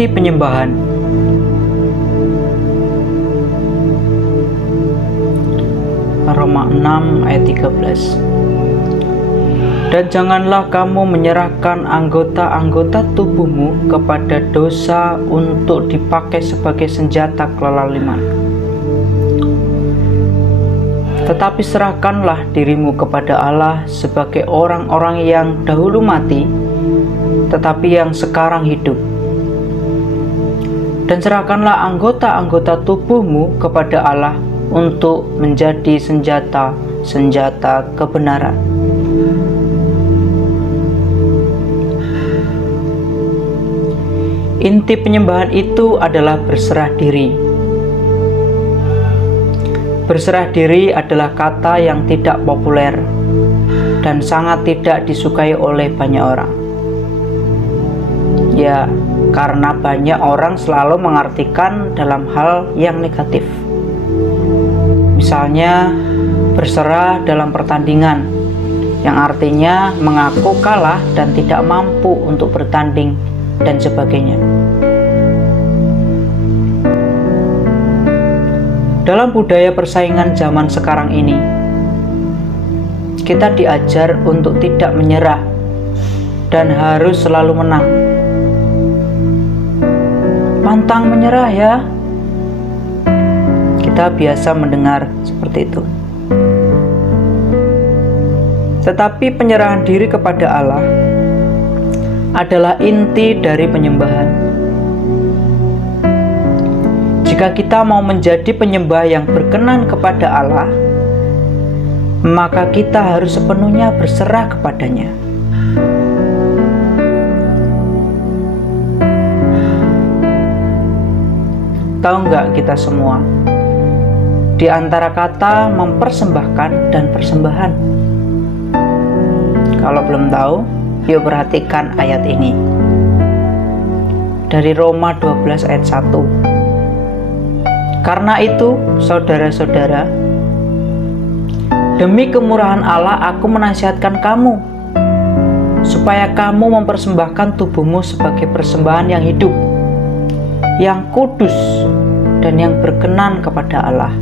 Inti penyembahan. Roma 6 ayat 13. Dan janganlah kamu menyerahkan anggota-anggota tubuhmu kepada dosa untuk dipakai sebagai senjata kelaliman. Tetapi serahkanlah dirimu kepada Allah sebagai orang-orang yang dahulu mati, tetapi yang sekarang hidup. Dan serahkanlah anggota-anggota tubuhmu kepada Allah untuk menjadi senjata-senjata kebenaran. Inti penyembahan itu adalah berserah diri. Berserah diri adalah kata yang tidak populer dan sangat tidak disukai oleh banyak orang. Ya, karena banyak orang selalu mengartikan dalam hal yang negatif. Misalnya, berserah dalam pertandingan, yang artinya mengaku kalah dan tidak mampu untuk bertanding, dan sebagainya. Dalam budaya persaingan zaman sekarang ini, kita diajar untuk tidak menyerah dan harus selalu menang. Pantang menyerah ya. Kita biasa mendengar seperti itu. Tetapi penyerahan diri kepada Allah adalah inti dari penyembahan. Jika kita mau menjadi penyembah yang berkenan kepada Allah, maka kita harus sepenuhnya berserah kepadanya. Tahu nggak kita semua, di antara kata mempersembahkan dan persembahan? Kalau belum tahu, yuk perhatikan ayat ini. Dari Roma 12 ayat 1. Karena itu, saudara-saudara, demi kemurahan Allah aku menasihatkan kamu, supaya kamu mempersembahkan tubuhmu sebagai persembahan yang hidup, yang kudus, dan yang berkenan kepada Allah.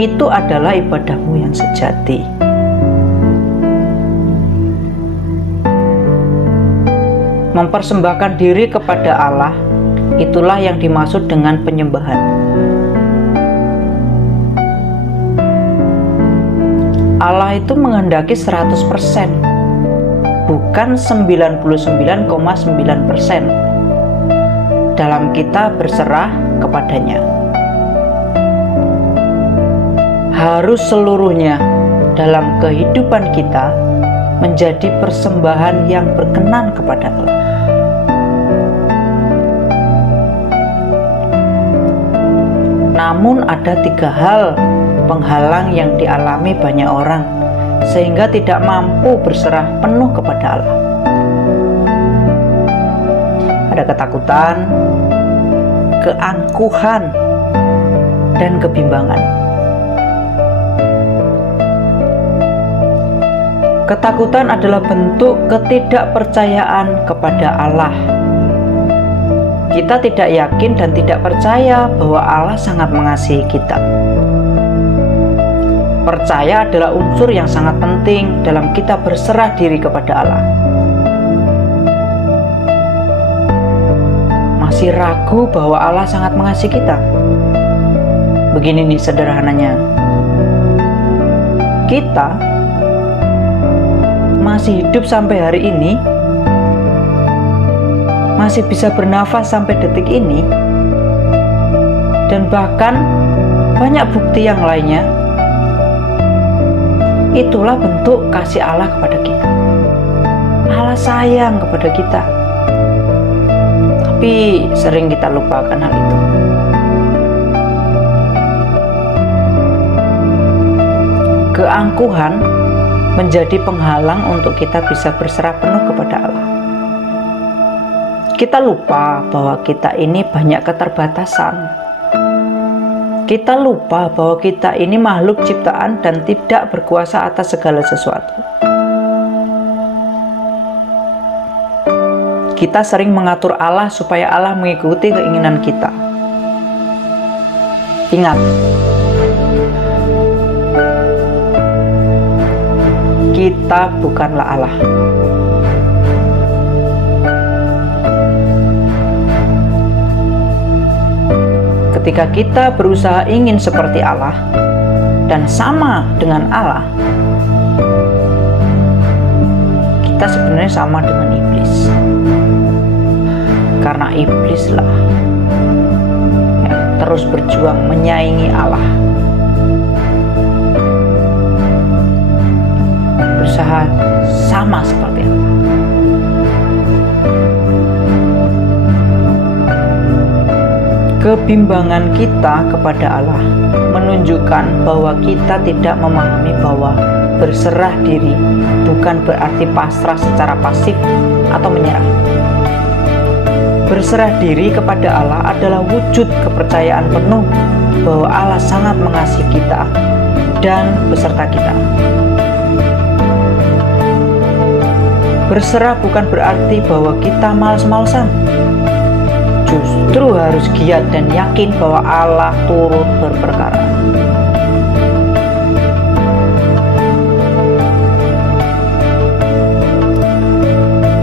Itu adalah ibadahmu yang sejati. Mempersembahkan diri kepada Allah, itulah yang dimaksud dengan penyembahan. Allah itu menghendaki 100%, bukan 99,9% dalam kita berserah kepadanya. Harus seluruhnya dalam kehidupan kita menjadi persembahan yang berkenan kepada Allah. Namun ada 3 hal penghalang yang dialami banyak orang sehingga tidak mampu berserah penuh kepada Allah. Ada ketakutan, keangkuhan, dan kebimbangan. Ketakutan adalah bentuk ketidakpercayaan kepada Allah. Kita tidak yakin dan tidak percaya bahwa Allah sangat mengasihi kita. Percaya adalah unsur yang sangat penting dalam kita berserah diri kepada Allah. Masih ragu bahwa Allah sangat mengasihi kita? Begini nih sederhananya. Kita masih hidup sampai hari ini, masih bisa bernafas sampai detik ini, dan bahkan banyak bukti yang lainnya. Itulah bentuk kasih Allah kepada kita. Allah sayang kepada kita, tapi sering kita lupakan hal itu. Keangkuhan menjadi penghalang untuk kita bisa berserah penuh kepada Allah. Kita lupa bahwa kita ini banyak keterbatasan. Kita lupa bahwa kita ini makhluk ciptaan dan tidak berkuasa atas segala sesuatu. Kita sering mengatur Allah supaya Allah mengikuti keinginan kita. Ingat, kita bukanlah Allah. Ketika kita berusaha ingin seperti Allah dan sama dengan Allah, kita sebenarnya sama dengan iblis. Karena iblislah yang terus berjuang menyaingi Allah, berusaha sama seperti Allah. Kebimbangan kita kepada Allah menunjukkan bahwa kita tidak memahami bahwa berserah diri bukan berarti pasrah secara pasif atau menyerah. Berserah diri kepada Allah adalah wujud kepercayaan penuh bahwa Allah sangat mengasihi kita dan beserta kita. Berserah bukan berarti bahwa kita malas-malasan. Justru harus giat dan yakin bahwa Allah turut berperkara.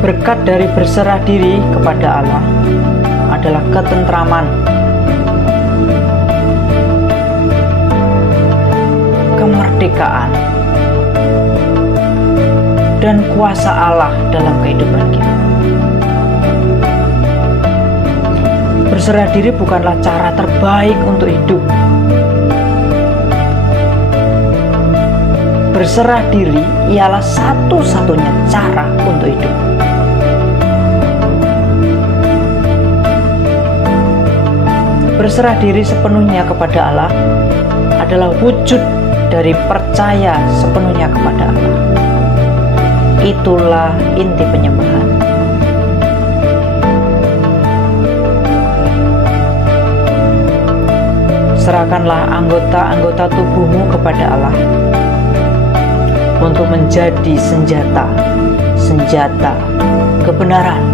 Berkat dari berserah diri kepada Allah adalah ketentraman, kemerdekaan, dan kuasa Allah dalam kehidupan kita. Berserah diri bukanlah cara terbaik untuk hidup. Berserah diri ialah satu-satunya cara untuk hidup. Berserah diri sepenuhnya kepada Allah adalah wujud dari percaya sepenuhnya kepada Allah. Itulah inti penyembahan. Serahkanlah anggota-anggota tubuhmu kepada Allah untuk menjadi senjata kebenaran